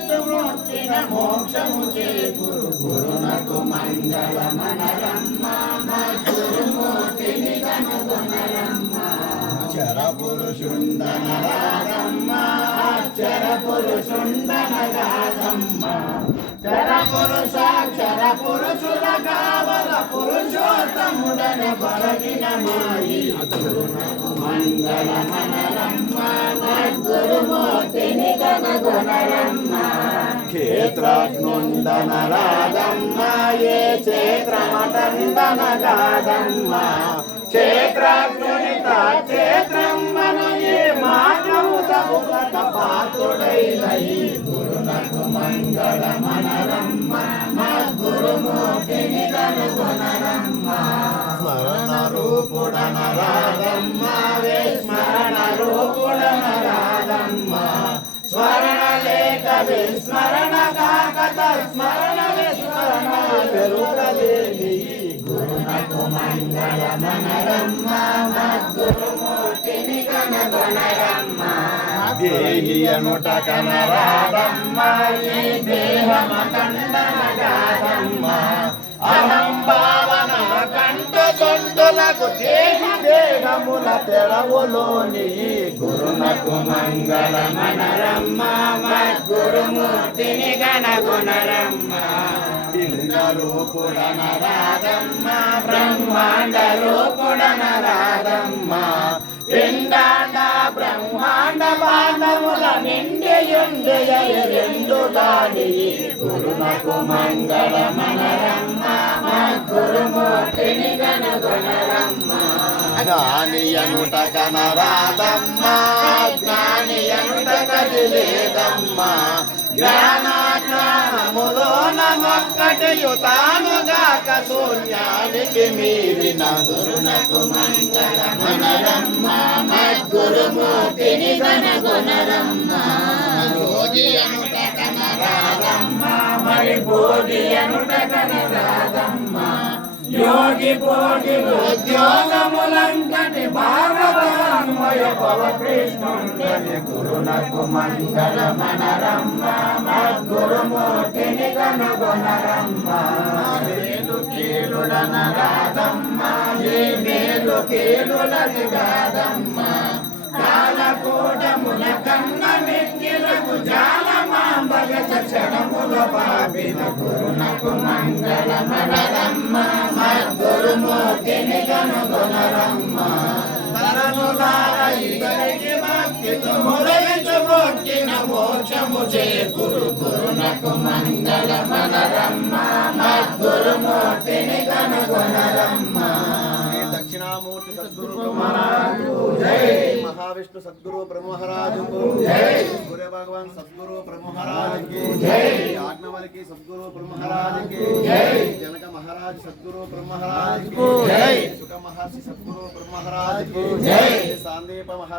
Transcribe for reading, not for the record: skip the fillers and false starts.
చేతుమూర్తిన మోక్షము చేకూరు గురునకు మంగళమనరమ్మ గురుమూర్తిని కనుగొనరమ్మ అక్షర పురుషుండనరాధమ్మ అక్షర పురుషుండనరాధమ్మ చర పురుషాక్షర పురుషుల కావల పురుషోత్తముడన పరగిన మాయి గురునకు మంగళమనరమ్మ గురుమూర్తిని కనుగొనరమ్మ క్షేత్రజ్ఞుండనరాధమ్మ ఏ క్షేత్రమటండనరాధమ్మ క్షేత్రజ్ఞునిత క్షేత్రమ్మను ఏ మాత్రము తగుగత పాత్రుడైన ఈ గురునకు మంగళమనరమ్మ గురుమూర్తిని కనుగొనరమ్మ స్మరణ రూపుడనరాధమ్మ విస్మరణ రూపుడనరాధమ్మ స్మరణ లేక విస్మరణ కాకత స్మరణ విస్మరణ పెరుగలేని గురునకు మంగళమనరమ్మ గురుమూర్తిని కనుగొనరమ్మ దేహియనుట కనరాధమ్మ ఈ దేహమకండనగాధమ్మ అహం భావన కంట సొంతులకు దేహముల తెరవులోని గురునకు మంగళమనరమ్మ గురుమూర్తిని కనుగొనరమ్మ లింగ రూపుడనరాధమ్మ బ్రహ్మాండ రూపుడనరాధమ్మ పిండాండ బ్రహ్మాండ బాండముల నిండియుండెయ రెండుగాని గురునకు మంగళమనరమ్మ గురుమూర్తిని కనుగొనరమ్మ జ్ఞానియనుట కనరాధమ్మ జ్ఞానియనుట కదిలేదమ్మ జ్ఞానాజ్ఞానములోన ఒక్కటియు తానుగాక శూన్యానికి మీరిన గురునకు మంగళమనరమ్మ గురుమూర్తిని కనుగొనరమ్మ భోగి అనుట కనరాధమ్మ మరి భోగి అనుట కనరాధమ్మ యోగి భోగి ఉద్యోగములంకటి భాగవాన్మయ భవకృష్ణుండని గురునకు మంగళమనరమ్మ గురుమూర్తిని కనుగొనరమ్మ మేలు కీలుడనరాధమ్మ ఏ మేలు కీలుడది కాదమ్మ కాలకూటముల కన్న మింగిలకు జాలమాంబగ క్షణముల పాపిన గురునకు మంగళమనరమ్మ గురుమూర్తిని కనుగొనరమ్మ తరనులార ఇతరికి భక్తితో మురళించు మొక్కిన మోక్షము చేకూరు గురునకు మంగళమనరమ్మ గురుమూర్తిని కనుగొనరమ్మ దక్షిణామూర్తి సద్గురు మహారాజు జై महाविष्णु सद्गुरु ब्रह्म महाराज को जय सूर्य भगवान सद्गुरु ब्रह्म महाराज की जय आज्ञावली की सद्गुरु ब्रह्म महाराज की जय जनक महाराज सद्गुरु ब्रह्म महाराज की जय सुख महर्षि सद्गुरु ब्रह्म महाराज की जय सांदीप महर्षि